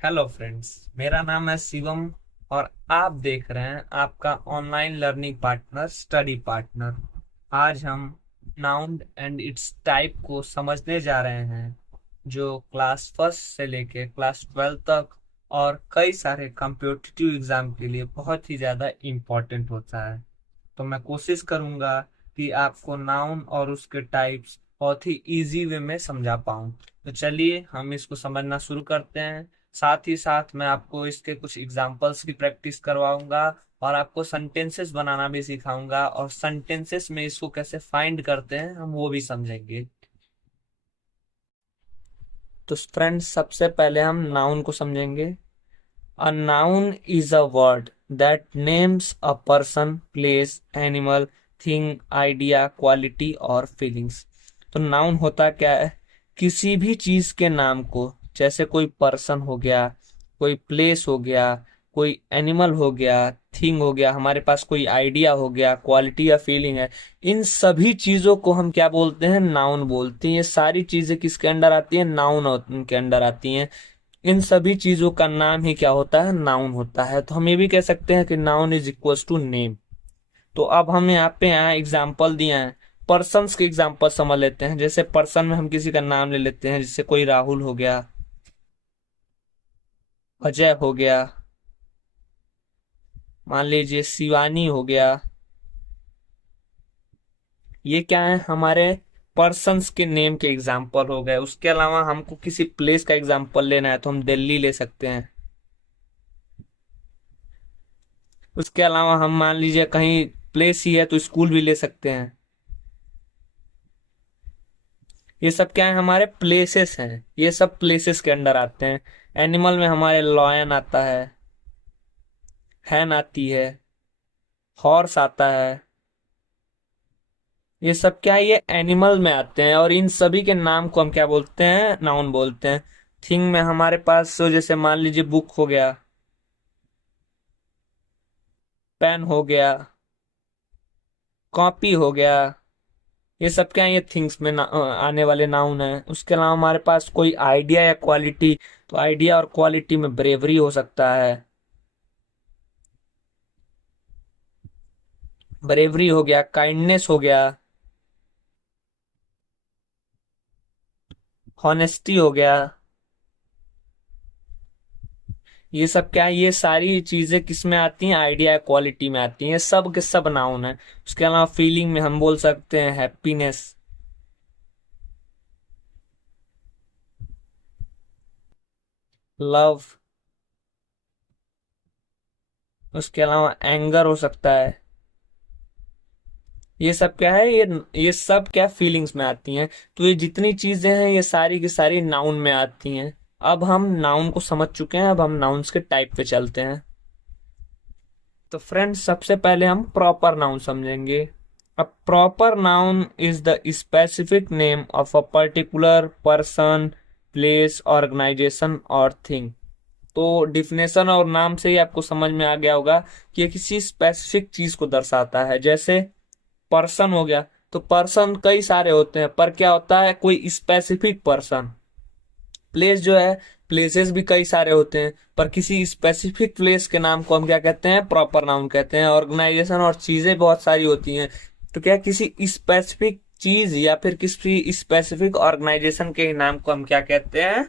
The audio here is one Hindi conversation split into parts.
Hello friends. मेरा नाम है शिवम और आप देख रहे हैं आपका online learning partner study partner. आज हम नाउन एंड इट्स टाइप को समझने जा रहे हैं, जो क्लास फर्स्ट से लेके क्लास 12 तक और कई सारे कॉम्पिटिटिव एग्जाम के लिए बहुत ही ज़्यादा इम्पोर्टेंट होता है। तो मैं कोशिश करूंगा कि आपको नाउन और उसके टाइप्स बहुत ही इजी वे में समझा पाऊं। तो चलिए हम इसको समझना शुरू करते हैं। साथ ही साथ मैं आपको इसके कुछ एग्जांपल्स की प्रैक्टिस करवाऊंगा और आपको सेंटेंसेस बनाना भी सिखाऊंगा, और सेंटेंसेस में इसको कैसे फाइंड करते हैं हम वो भी समझेंगे। तो फ्रेंड्स, सबसे पहले हम नाउन को समझेंगे। A noun is a word that names a person, place, animal, thing, idea, quality और feelings। तो नाउन होता क्या है? किसी भी चीज के नाम को, जैसे कोई पर्सन हो गया, कोई प्लेस हो गया, कोई एनिमल हो गया, थिंग हो गया, हमारे पास कोई आइडिया हो गया, क्वालिटी या फीलिंग है, इन सभी चीजों को हम क्या बोलते हैं? नाउन बोलते हैं। ये सारी चीजें किसके अंडर आती हैं? नाउन के अंडर आती हैं। इन सभी चीजों का नाम ही क्या होता है? नाउन होता है। तो हम ये भी कह सकते हैं कि noun is equal to name. तो अब हम यहाँ एग्जाम्पल दिए हैं। पर्सन्स के एग्जाम्पल समझ लेते हैं। जैसे पर्सन में हम किसी का नाम ले लेते हैं, जैसे कोई राहुल हो गया, अजय हो गया, मान लीजिए शिवानी हो गया। ये क्या है? हमारे पर्सन्स के नेम के एग्जाम्पल हो गए। उसके अलावा हमको किसी प्लेस का एग्जाम्पल लेना है तो हम दिल्ली ले सकते हैं। उसके अलावा हम मान लीजिए कहीं प्लेस ही है तो स्कूल भी ले सकते हैं। ये सब क्या है? हमारे प्लेसेस हैं। ये सब प्लेसेस के अंडर आते हैं। एनिमल में हमारे लॉयन आता है, हैन आती है, हॉर्स आता है। ये सब क्या है? ये एनिमल में आते हैं और इन सभी के नाम को हम क्या बोलते हैं? नाउन बोलते हैं। थिंग में हमारे पास तो जैसे मान लीजिए बुक हो गया, पेन हो गया, कॉपी हो गया। ये सब क्या है? ये थिंग्स में आने वाले नाउन है। उसके अलावा हमारे पास कोई आइडिया या क्वालिटी, तो आइडिया और क्वालिटी में ब्रेवरी हो सकता है। ब्रेवरी हो गया, काइंडनेस हो गया, हॉनेस्टी हो गया। ये सब क्या है? ये सारी चीजें किस में आती हैं? आइडिया क्वालिटी में आती हैं। ये सब के सब नाउन है। उसके अलावा फीलिंग में हम बोल सकते हैं हैप्पीनेस, लव। उसके अलावा एंगर हो सकता है। ये सब क्या है? ये सब क्या फीलिंग्स में आती हैं। तो ये जितनी चीजें हैं ये सारी की सारी नाउन में आती हैं। अब हम नाउन को समझ चुके हैं, अब हम नाउन्स के टाइप पे चलते हैं। तो फ्रेंड्स, सबसे पहले हम प्रॉपर नाउन समझेंगे। A proper noun is the specific name of a particular person, place, organisation और थिंग। तो डिफिनेशन और नाम से ही आपको समझ में आ गया होगा कि ये किसी स्पेसिफिक चीज को दर्शाता है। जैसे पर्सन हो गया, तो पर्सन कई सारे होते हैं, पर क्या होता है? कोई स्पेसिफिक पर्सन। प्लेस जो है, प्लेसेस भी कई सारे होते हैं, पर किसी स्पेसिफिक प्लेस के नाम को हम क्या कहते हैं? प्रॉपर नाउन कहते हैं। ऑर्गेनाइजेशन और चीजें बहुत सारी होती हैं, तो क्या किसी स्पेसिफिक चीज या फिर किसी स्पेसिफिक ऑर्गेनाइजेशन के नाम को हम क्या कहते हैं?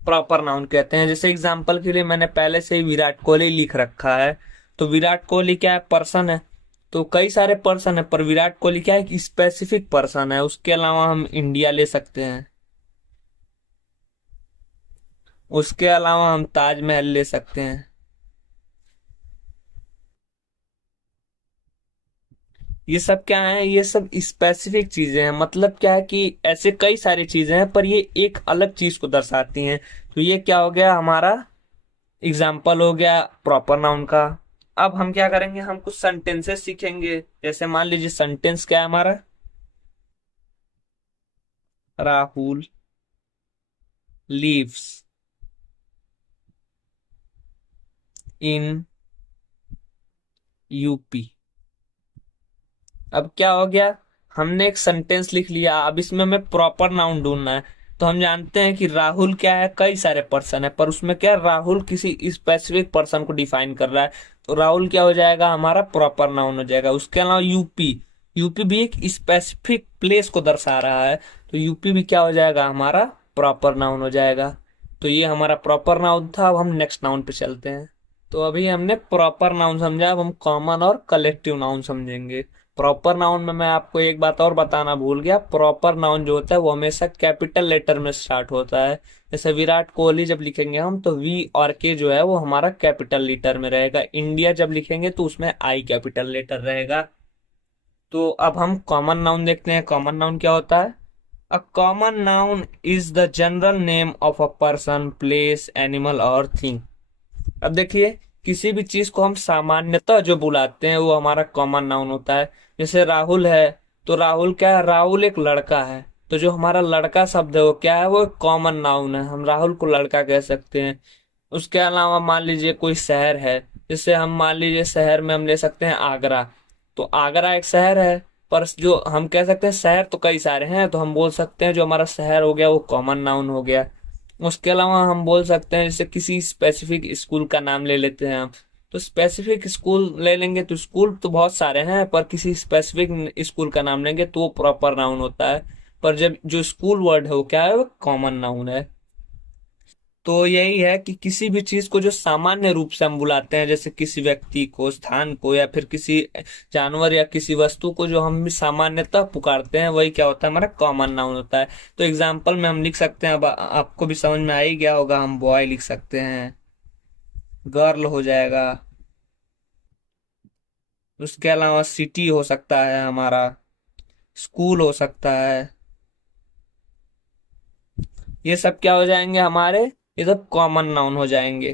प्रॉपर नाउन कहते हैं। जैसे एग्जांपल के लिए मैंने पहले से ही विराट कोहली लिख रखा है। तो विराट कोहली क्या है? पर्सन है। तो कई सारे पर्सन है, पर विराट कोहली क्या है? एक स्पेसिफिक पर्सन है। उसके अलावा हम इंडिया ले सकते हैं। उसके अलावा हम ताजमहल ले सकते हैं। ये सब क्या है? ये सब स्पेसिफिक चीजें हैं। मतलब क्या है कि ऐसे कई सारी चीजें हैं, पर ये एक अलग चीज को दर्शाती हैं। तो ये क्या हो गया? हमारा एग्जाम्पल हो गया प्रॉपर नाउन का। अब हम क्या करेंगे? हम कुछ सेंटेंसेस सीखेंगे। जैसे मान लीजिए सेंटेंस क्या है हमारा? Rahul leaves in UP. अब क्या हो गया? हमने एक सेंटेंस लिख लिया। अब इसमें हमें प्रॉपर नाउन ढूंढना है। तो हम जानते हैं कि राहुल क्या है, कई सारे पर्सन है, पर उसमें क्या है, राहुल किसी स्पेसिफिक पर्सन को डिफाइन कर रहा है। तो राहुल क्या हो जाएगा, हमारा प्रॉपर नाउन हो जाएगा। उसके अलावा यूपी, यूपी भी एक स्पेसिफिक प्लेस को दर्शा रहा है, तो यूपी भी क्या हो जाएगा, हमारा प्रॉपर नाउन हो जाएगा। तो ये हमारा प्रॉपर नाउन था। अब हम नेक्स्ट नाउन पे चलते हैं। तो अभी हमने प्रॉपर नाउन समझा, अब हम कॉमन और कलेक्टिव नाउन समझेंगे। प्रॉपर नाउन में मैं आपको एक बात और बताना भूल गया, प्रॉपर नाउन जो होता है वो हमेशा कैपिटल लेटर में स्टार्ट होता है। जैसे विराट कोहली जब लिखेंगे हम, तो वी और के जो है वो हमारा कैपिटल लेटर में रहेगा। इंडिया जब लिखेंगे तो उसमें आई कैपिटल लेटर रहेगा। तो अब हम कॉमन नाउन देखते हैं। कॉमन नाउन क्या होता है? A common noun is the general name of a person, place, animal और थिंग। अब देखिए, किसी भी चीज को हम सामान्यतः जो बुलाते हैं वो हमारा कॉमन नाउन होता है। जैसे राहुल है, तो राहुल क्या है, राहुल एक लड़का है। तो जो हमारा लड़का शब्द है वो क्या है, वो एक कॉमन नाउन है, हम राहुल को लड़का कह सकते हैं। उसके अलावा मान लीजिए कोई शहर है, जैसे हम मान लीजिए शहर में हम ले सकते हैं आगरा। तो आगरा एक शहर है, पर जो हम कह सकते हैं शहर तो कई सारे हैं, तो हम बोल सकते हैं जो हमारा शहर हो गया वो कॉमन नाउन हो गया। उसके अलावा हम बोल सकते हैं, जैसे किसी स्पेसिफिक स्कूल का नाम ले लेते हैं हम, तो स्पेसिफिक स्कूल ले लेंगे तो स्कूल तो बहुत सारे हैं, पर किसी स्पेसिफिक स्कूल का नाम लेंगे तो वो प्रॉपर नाउन होता है। पर जब जो स्कूल वर्ड है वो क्या है, वो कॉमन नाउन है। तो यही है कि किसी भी चीज को जो सामान्य रूप से हम बुलाते हैं, जैसे किसी व्यक्ति को, स्थान को, या फिर किसी जानवर या किसी वस्तु को जो हम सामान्यतः पुकारते हैं, वही क्या होता है, हमारा कॉमन नाउन होता है। तो एग्जाम्पल में हम लिख सकते हैं, अब आपको भी समझ में आ ही गया होगा, हम बॉय लिख सकते हैं, गर्ल हो जाएगा। उसके अलावा सिटी हो सकता है हमारा, स्कूल हो सकता है। ये सब क्या हो जाएंगे हमारे, ये सब कॉमन नाउन हो जाएंगे।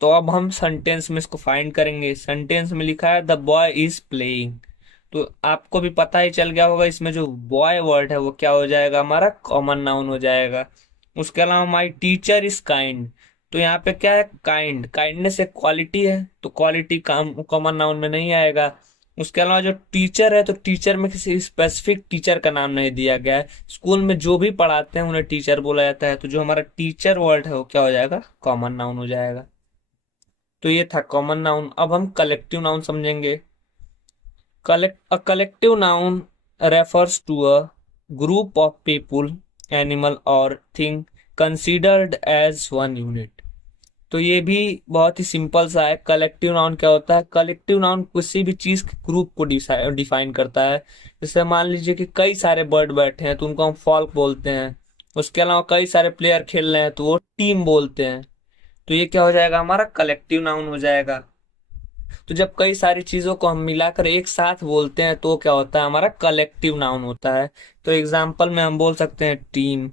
तो अब हम सेंटेंस में इसको फाइंड करेंगे। सेंटेंस में लिखा है द बॉय इज प्लेइंग, तो आपको भी पता ही चल गया होगा इसमें जो बॉय वर्ड है वो क्या हो जाएगा, हमारा कॉमन नाउन हो जाएगा। उसके अलावा माई टीचर इज काइंड, तो यहाँ पे क्या है, काइंड, काइंडनेस एक क्वालिटी है, तो क्वालिटी कॉमन नाउन में नहीं आएगा। उसके अलावा जो टीचर है, तो टीचर में किसी स्पेसिफिक टीचर का नाम नहीं दिया गया है। स्कूल में जो भी पढ़ाते हैं उन्हें टीचर बोला जाता है, तो जो हमारा टीचर वर्ड है वो क्या हो जाएगा, कॉमन नाउन हो जाएगा। तो ये था कॉमन नाउन। अब हम कलेक्टिव नाउन समझेंगे। Collective noun refers to a group of people, animal और thing considered as one unit. तो ये भी बहुत ही सिंपल सा है। कलेक्टिव नाउन क्या होता है, कलेक्टिव नाउन किसी भी चीज के ग्रुप को डिफाइन करता है। जैसे मान लीजिए कि कई सारे बर्ड बैठे हैं तो उनको हम फ्लॉक बोलते हैं। उसके अलावा कई सारे प्लेयर खेल रहे हैं तो वो टीम बोलते हैं। तो ये क्या हो जाएगा, हमारा कलेक्टिव नाउन हो जाएगा। तो जब कई सारी चीजों को हम मिलाकर एक साथ बोलते हैं तो क्या होता है, हमारा कलेक्टिव नाउन होता है। तो एग्जाम्पल में हम बोल सकते हैं टीम।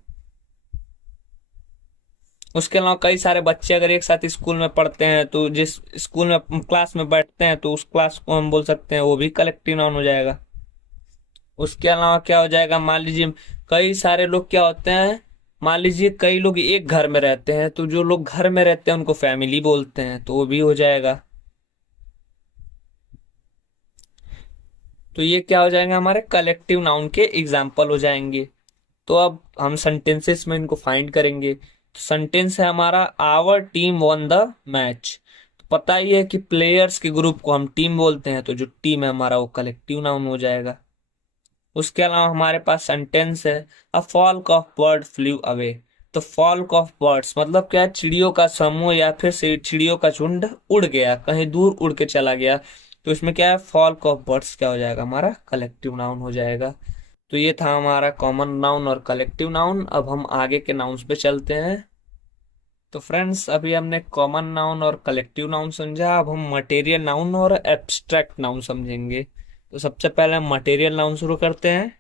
उसके अलावा कई सारे बच्चे अगर एक साथ स्कूल में पढ़ते हैं तो जिस स्कूल में क्लास में बैठते हैं तो उस क्लास को हम बोल सकते हैं, वो भी कलेक्टिव नाउन हो जाएगा। उसके अलावा क्या हो जाएगा, मान लीजिए कई सारे लोग क्या होते हैं, मान लीजिए कई लोग एक घर में रहते हैं, तो जो लोग घर में रहते हैं उनको फैमिली बोलते हैं, तो वो भी हो जाएगा। तो ये क्या हो जाएंगे, हमारे कलेक्टिव नाउन के एग्जाम्पल हो जाएंगे। तो अब हम सेंटेंसेस में इनको फाइंड करेंगे। तो सेंटेंस है हमारा, our team won the match. तो पता ही है कि प्लेयर्स के ग्रुप को हम टीम बोलते हैं, तो जो टीम है हमारा वो कलेक्टिव नाउन हो जाएगा। उसके अलावा हमारे पास सेंटेंस है, a flock of bird flew away. तो फ्लॉक ऑफ बर्ड्स मतलब क्या है, चिड़ियों का समूह या फिर से चिड़ियों का झुंड उड़ गया, कहीं दूर उड़ के चला गया। तो इसमें क्या है, फ्लॉक ऑफ बर्ड्स क्या हो जाएगा, हमारा कलेक्टिव नाउन हो जाएगा। तो ये था हमारा कॉमन नाउन और कलेक्टिव नाउन। अब हम आगे के नाउन्स पे चलते हैं। तो फ्रेंड्स, अभी हमने कॉमन नाउन और कलेक्टिव नाउन समझा, अब हम मटेरियल नाउन और एब्स्ट्रैक्ट नाउन समझेंगे। तो सबसे पहले हम मटेरियल नाउन शुरू करते हैं।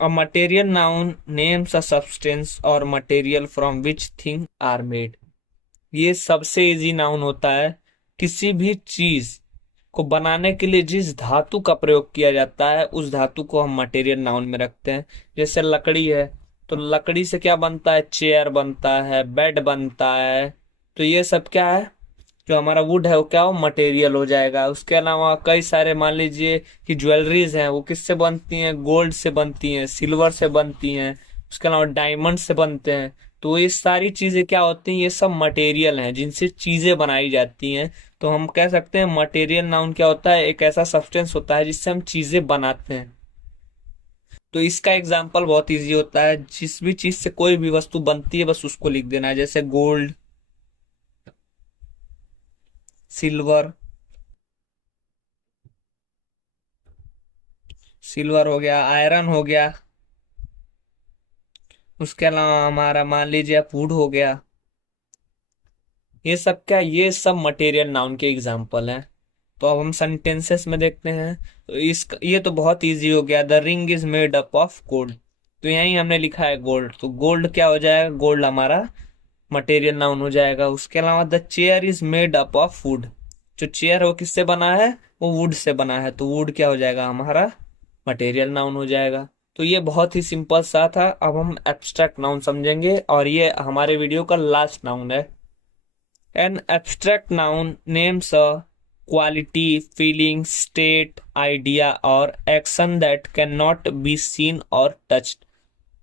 A material noun names a substance और material from which thing are made. ये सबसे इजी नाउन होता है। किसी भी चीज को बनाने के लिए जिस धातु का प्रयोग किया जाता है उस धातु को हम मटेरियल नाउन में रखते हैं। जैसे लकड़ी है, तो लकड़ी से क्या बनता है, चेयर बनता है, बेड बनता है। तो ये सब क्या है, जो हमारा वुड है वो क्या हो, मटेरियल हो जाएगा। उसके अलावा कई सारे मान लीजिए कि ज्वेलरीज हैं, वो किससे बनती हैं, गोल्ड से बनती हैं, सिल्वर से बनती हैं। उसके अलावा डायमंड से बनते हैं। तो ये सारी चीजें क्या होती हैं, ये सब मटेरियल हैं जिनसे चीजें बनाई जाती हैं। तो हम कह सकते हैं मटेरियल नाउन क्या होता है, एक ऐसा सब्सटेंस होता है जिससे हम चीजें बनाते हैं। तो इसका एग्जाम्पल बहुत इजी होता है, जिस भी चीज से कोई भी वस्तु बनती है बस उसको लिख देना है, जैसे गोल्ड, सिल्वर, सिल्वर हो गया, आयरन हो गया, उसके अलावा हमारा मान लीजिए वुड हो गया। ये सब क्या, ये सब मटेरियल नाउन के एग्जाम्पल हैं। तो अब हम सेंटेंसेस में देखते हैं। तो इस ये तो बहुत इजी हो गया, the ring is made up of gold. तो यही हमने लिखा है गोल्ड, तो गोल्ड क्या हो जाएगा, गोल्ड हमारा मटेरियल नाउन हो जाएगा। उसके अलावा the chair is made up of would, जो चेयर है वो किससे बना है, वो वुड से बना है, तो वुड क्या हो जाएगा हमारा मटेरियल नाउन हो जाएगा। तो ये बहुत ही सिंपल सा था। अब हम एब्स्ट्रैक्ट नाउन समझेंगे और ये हमारे वीडियो का लास्ट नाउन है। An abstract noun names a quality, feeling, state, idea और action that cannot be seen or touched।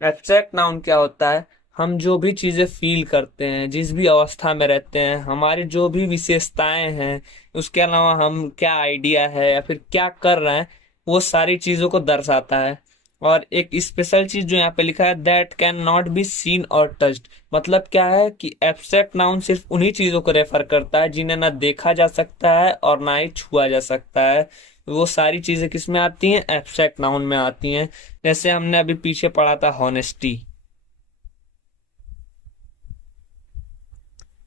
Abstract noun क्या होता है, हम जो भी चीजें फील करते हैं, जिस भी अवस्था में रहते हैं, हमारी जो भी विशेषताएं हैं, उसके अलावा हम क्या आइडिया है या फिर क्या कर रहे हैं, वो सारी चीजों को दर्शाता है। और एक स्पेशल चीज जो यहाँ पे लिखा है, that can not be seen और टच्ड, मतलब क्या है कि एब्स्ट्रैक्ट नाउन सिर्फ उन्हीं चीजों को रेफर करता है जिन्हें ना देखा जा सकता है और ना ही छुआ जा सकता है। वो सारी चीजें किस में आती हैं, एब्स्ट्रैक्ट नाउन में आती हैं। जैसे हमने अभी पीछे पढ़ा था हॉनेस्टी,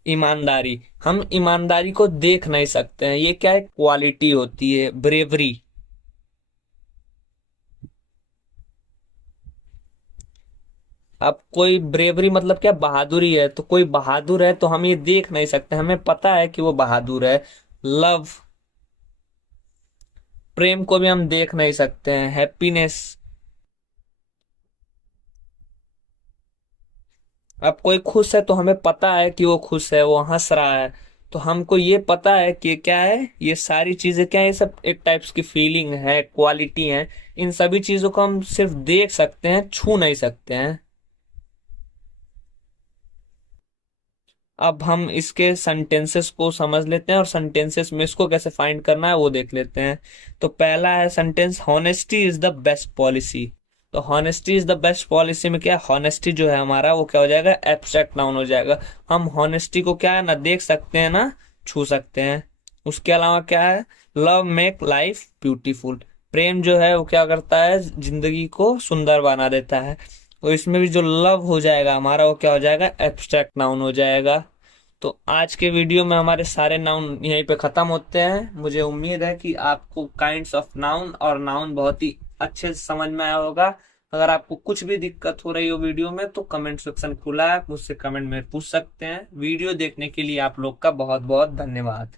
ईमानदारी, हम ईमानदारी को देख नहीं सकते हैं, ये क्या है, क्वालिटी होती है। ब्रेवरी, अब कोई ब्रेवरी मतलब क्या, बहादुरी है, तो कोई बहादुर है तो हम ये देख नहीं सकते, हमें पता है कि वो बहादुर है। लव, प्रेम को भी हम देख नहीं सकते हैं। हैप्पीनेस, अब कोई खुश है तो हमें पता है कि वो खुश है, वो हंस रहा है, तो हमको ये पता है कि क्या है, ये सारी चीजें क्या है, ये सब एक टाइप्स की फीलिंग है, क्वालिटी है। इन सभी चीजों को हम सिर्फ देख सकते हैं, छू नहीं सकते हैं। अब हम इसके सेंटेंसेस को समझ लेते हैं और सेंटेंसेस में इसको कैसे फाइंड करना है वो देख लेते हैं। तो पहला है sentence, honesty is the best policy. तो honesty is the best policy में क्या है, हॉनेस्टी जो है हमारा वो क्या हो जाएगा, एब्स्ट्रैक्ट नाउन हो जाएगा। हम हॉनेस्टी को क्या है, ना देख सकते हैं ना छू सकते हैं। उसके अलावा क्या है, लव मेक लाइफ ब्यूटीफुल, प्रेम जो है वो क्या करता है, जिंदगी को सुंदर बना देता है। तो इसमें भी जो लव हो जाएगा हमारा वो क्या हो जाएगा, एब्स्ट्रैक्ट नाउन हो जाएगा। तो आज के वीडियो में हमारे सारे नाउन यहीं पे खत्म होते हैं। मुझे उम्मीद है कि आपको काइंड्स ऑफ नाउन और नाउन बहुत ही अच्छे से समझ में आया होगा। अगर आपको कुछ भी दिक्कत हो रही हो वीडियो में तो कमेंट सेक्शन खुला है, मुझसे कमेंट में पूछ सकते हैं। वीडियो देखने के लिए आप लोग का बहुत बहुत धन्यवाद।